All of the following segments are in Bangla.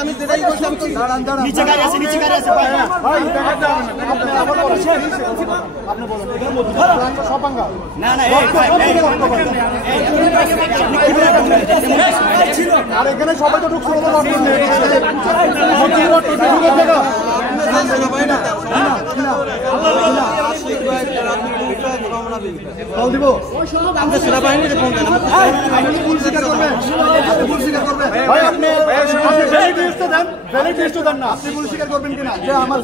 আমি যেটাই করছি নিচে গাড়ি আছে না না আর এখানে সবাই তো ঢুকছে দিব সেনাবাহিনী ভাই আপনি দেন না আপনি ভুল স্বীকার করবেন কিনা যে আমার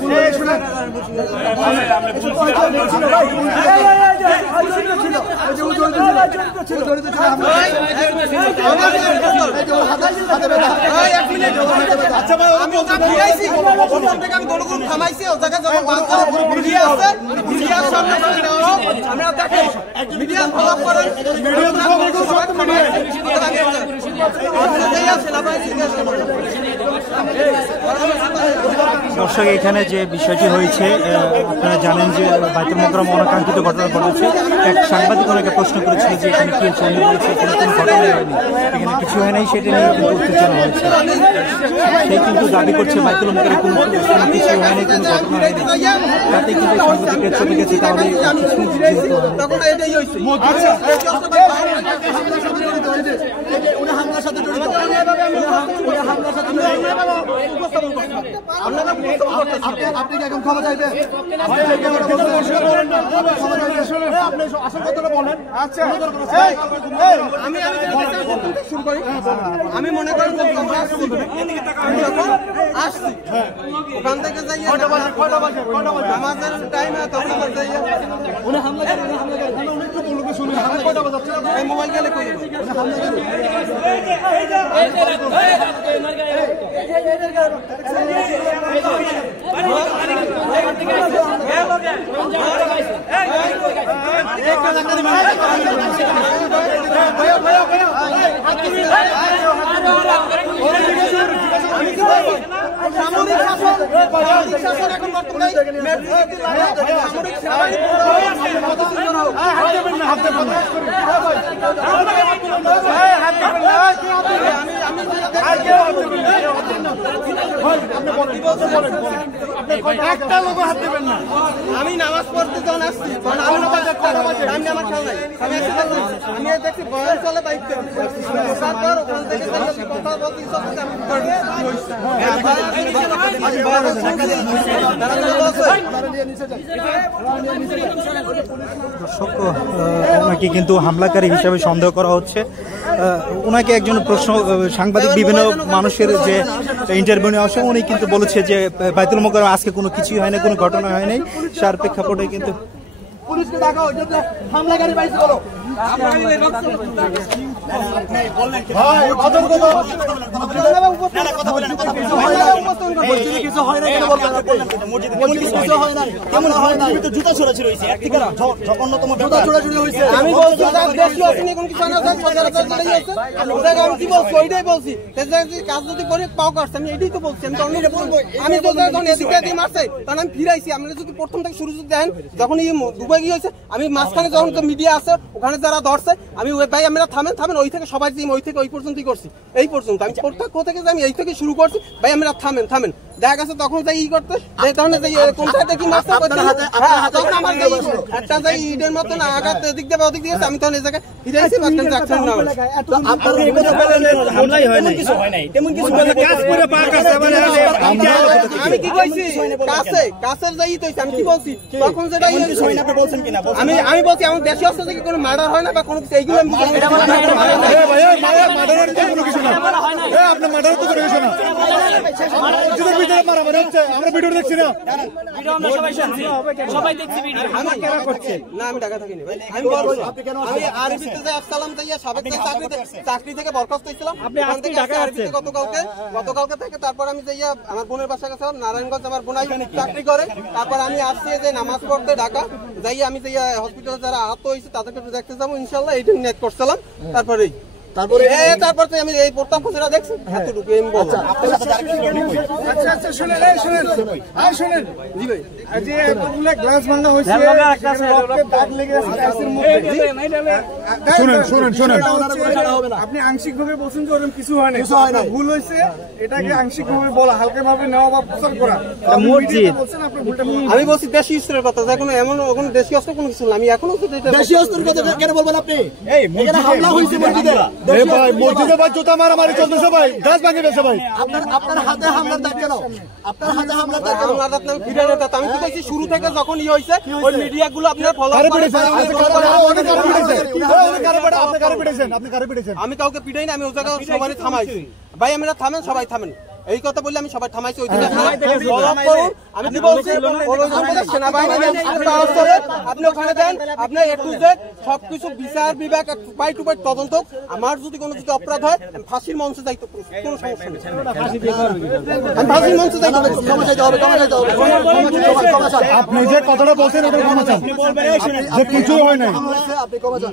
দর্শক এখানে যে বিষয়টি হয়েছে আপনারা জানেন যে বাইতুল মোকাররম অনাকাঙ্ক্ষিত ঘটনা ঘটেছে। এক সাংবাদিক অনেকে প্রশ্ন করেছিল যে এখানে কি সন্দেহ করেছে, কোনো ঘটনা হয়নি, এখানে কিছু হয় নাই, সেটা নিয়ে কিন্তু উত্তেজনা হয়েছে। সে কিন্তু দাবি করছে বাইতুল মোকাররমে কোনো কিছু হয়নি, কোনো ঘটনা হয়নি, তাতে কিন্তু সাংবাদিকের চলে গেছে। তাহলে আপনি এখন ক্ষমা চাইবেন, আপনি আসল কথাটা বলেন। আচ্ছা আমি মনে করি আসছি ওখান থেকে যাই আমাদের টাইমে তখন মোবাইল গেলে সামরিক শাসন এখন বর্তমানে একটা লোক হাত দেবেন না। আমি নামাজ পড়তে যখন আসছি আমার খেয়াল নাই, আমি দেখছি বয়ান চলে বাইক ওখান থেকে কথা বলতে দর্শক ওনাকে কিন্তু হামলাকারী হিসাবে সন্দেহ করা হচ্ছে। ওনাকে একজন প্রশ্ন সাংবাদিক বিভিন্ন মানুষের যে ইন্টারভিউ নেওয়ার সময় উনি কিন্তু বলেছে যে বাইতুল মোকাররমে আজকে কোনো কিছুই হয় না, কোনো ঘটনা হয় নাই। সার প্রেক্ষাপটে কিন্তু পুলিশকে ডাকা হামলাকারী পাইছে বলো জুতা ছোড়াছুড়ি হয়েছে, আমি বলছি ওইটাই বলছি কাজ যদি করে পাও কাটছে আমি এটাই তো বলছি। আমি যখন এদিকে দিয়ে মারছে তখন আমি ফিরাইছি। আপনারা যদি প্রথম থেকে শুরু যদি দেখেন যখন দুবাই গিয়ে হয়েছে আমি মাঝখানে যখন মিডিয়া আছে ওখানে যারা ধরছে আমি ভাই আমরা থামেন ওই থেকে সবাই ওই থেকে ওই পর্যন্তই করছি, এই পর্যন্ত আমি কোথা থেকে আমি এই থেকে শুরু করছি ভাই আমরা থামেন দেখা গেছে তখন যাই ই করতে তখন কোন সাইডে কি মারছে তখন আমার একটা যাই ইটের মতো না আঘাত এদিক দিয়ে ওদিক দিয়েছে আমি তখন এই জায়গায় ফিরেছি আমি কি কইছি কাছের যাই তো আমি কি বলছি তখন যেটা আমি বলছি আমার দেশে আসতে থেকে কোনো মার্ডার হয় না বা কোনো কিছু এইগুলো আমি আপনার মার্ডার তো করে গেছে না আপনাদের মারামারি হচ্ছে, আমরা ভিডিও দেখছি না। ভিডিও আমরা সবাই শুনছি, সবাই দেখছি ভিডিও। আমি কেন করছে না, আমি ঢাকা থাকিনি ভাই। আমি বলবো আমি আরবিতে যে আসসালাম যাইয়া সাবেক চাকরি থেকে বরখাস্ত হয়েছিলাম। ওখান থেকে ঢাকা আরবিতে গতকালকে থেকে তারপর আমি যাইয়া আমার বোনের বাসা গেছিলাম নারায়ণগঞ্জ, আমার বোনাই চাকরি করে। তারপর আমি আসছি যে নামাজ পড়তে ঢাকা যাইয়া আমি যাইয়া হসপিটালে যারা আহত হয়েছে তাদেরকে একটু দেখতে যাবো ইনশাল্লাহ, এইটা নেট করছিলাম। তারপর আমি এই প্রতাপ খুচরা দেখছি এতটুকু আমি বলবো। আচ্ছা শুনেন জি ভাই, যে এতগুলো গ্লাস ভাঙা হয়েছে, রক্তের দাগ লেগে আছে গ্লাসের মধ্যে। শুনেন আপনি আংশিক ভাবে বলছেন যে ওরকম কিছু হয় না, ভুল হয়েছে, এটাকে আংশিক ভাবে বলা, হালকা ভাবে নেওয়া বা প্রচার করা। বলছেন আপনার ভুলটা। আমি বলছি দেশি অস্ত্রের কথা, এখনো এমন ওখানে দেশি অস্ত্র কোনো কিছু না। আমি এখনো দেশি অস্ত্রের কথা কেন বলবেন আপনি? এখানে হামলা হয়েছে মসজিদে। মসজিদে ভাই জুতা মারামারি চলতেছে ভাই, গাছ ভাঙে গেছে ভাই। আপনার হাতে হামলার দাগ কেন? আপনার হাতে হামলার দাগ কেন? আমি কি বলছি শুরু থেকে যখন হয়েছে ওই মিডিয়া গুলো আপনার ফলো আপনি কারে পিটেছেন? আমি কাউকে পিটাই না, আমি ওই জায়গায় সবাই থামাইছি। ভাই আমরা থামেন, সবাই থামেন, এই কথা বললে আমি সবাই থামাইছি। ওই দিন আমি কি বলছি সেনাবাহিনী আপনি ওখানে দেন, আপনি এ টু জেড সবকিছু বিচার বিভাগ পাই টু পাই তদন্ত। আমার যদি কোনো কিছু অপরাধ হয় আমি ফাঁসির মঞ্চে যাইতে কোনো সমস্যা নেই, আমি ফাঁসির মঞ্চে যাইতে আপনি যে কথাটা বলছেন ওটা ক্ষমা চান, যে কিছু হয় নাই। আপনি ক্ষমা চান।